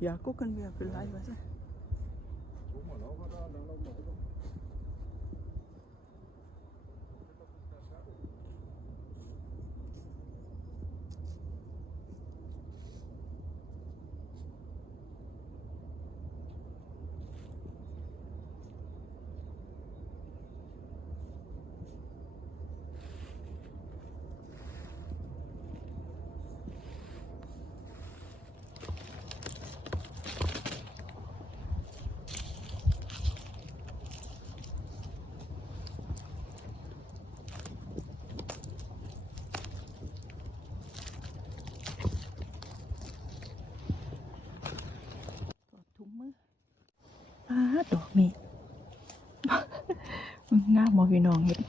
Ja, gucken wir vielleicht, was ดดอกนี่งามมอพี่น้องเห็น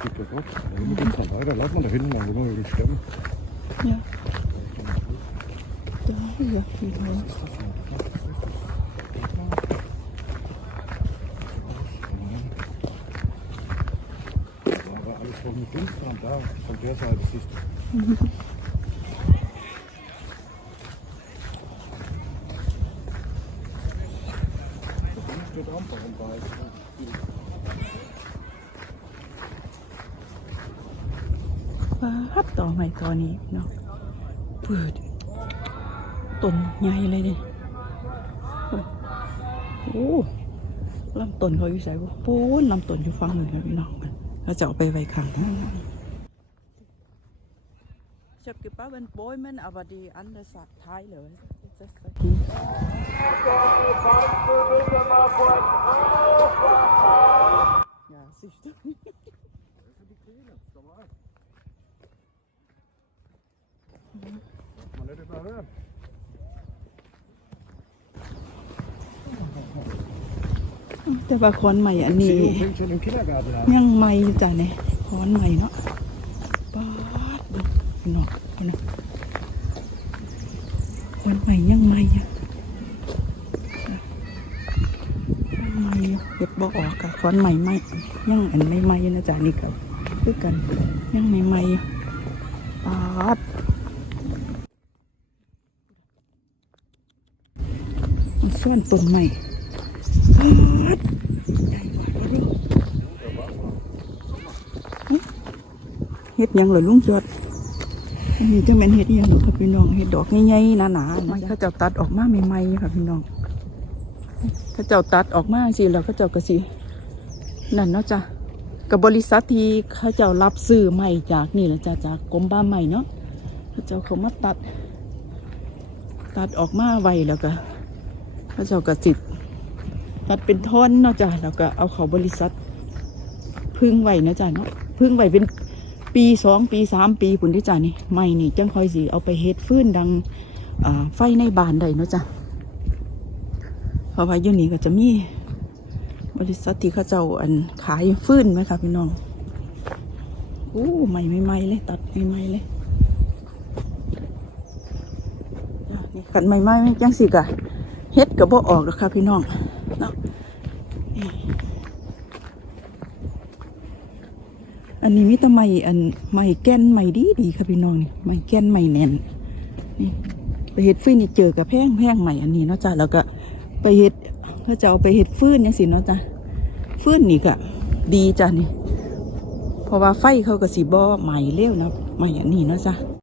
geht Gott, Gott. Da hinten geht's noch weiter. Lass mal da hinten mal runter wir den Stämmen. Ja. Da ist ja viel Holz. Vom Finstern da, von der Seite siehst du. Rampe und Weiß. ปาดต่อใหม่ตอนนี้เนาะเปิดต้นใหญ่เลยเนี่ยโอ้ลำต้นเขาอยู่ใส่บ่ปูนลำต้นอยู่ฝั่งนู้นครับพี่น้องมันเขาจะเอาไปไว้ข้างทาง Ich habe gebaut Bäumen, aber die andere Seite Teile. Das ist das die. Ja, siehst du. Man nicht überhören. แต่ว่าค้อนใหม่อันนี้ ยังใหม่จ้ะเนี่ยค้อนใหม่เนาะป๊าดเบิ่งพี่น้องคนนะคอนใหม่ยังใหม่อะยังใหม่เก็บบอกออกกับค้อนใหม่ใหม่ยังอันไม่ใหม่นะจ๊ะนี่กับคือกันยังใหม่ใหม่ป๊าดมัน ส่วนต้นใหม่ป๊าดใหญ่กว่าแล้วดูเฮ็ดหยังเหรอลุงจอดอันนี้จังเป็นเฮ็ดอิหยังเหรอครับพี่น้องเฮ็ดดอกใหญ่ๆหนาๆนะเขาเจ้าตัดออกมาใหม่ๆค่ะพี่น้องเขาเจ้าตัดออกมาสิแล้วเขาเจ้าก็สินั่นเนาะจ้ะกับบริษัทที่เขาเจ้ารับซื้อใหม่จากนี่แหละจ้ะจากกรมบ้านใหม่เนาะเขาเจ้าเขามาตัด ตัดออกมาไว้แล้วก็ เขาเจ้าก็สิตัดเป็นท่อนเนาะจ้ะแล้วก็เอาเขาบริษัท พึ่งไหวนะจ้ะเนาะพึ่งไหวเป็นปีสองปีสามปีผุนที่จ้ะนี่ไม่นี่จังคอยสิเอาไปเฮ็ดฟื้นดังไฟในบานได้เนาะจ้ะเพราะว่าอยู่นี่ก็จะมีบริษัทที่เขาเจ้าอันขายฟื้นไหมคะพี่น้องโอ้ใหม่ใหม่เลย ตัดใหม่ๆเลยนี่กันใหม่ๆจังสิกะ เฮ็ดกับบ่ออกหรอกค่ะพี่น้องเนาะอันนี้มีแต่ไม้อันไม้แก่นไม้ดีดีค่ะพี่น้องนี่ไม้แก่นไม้แน่นนี่ไปเฮ็ดฟื้นนี่เจอกับแพงแพงใหม่อันนี้เนาะจ้ะแล้วก็ไปเฮ็ดเขาจะเอาไปเฮ็ดฟื้นยังสิเนาะจ้ะฟื้นนี่ก็ดีจ้ะนี่เพราะว่าไฟเขาก็สีบ่ใหม่เร็วนะใหม่อันนี้เนาะจ้ะ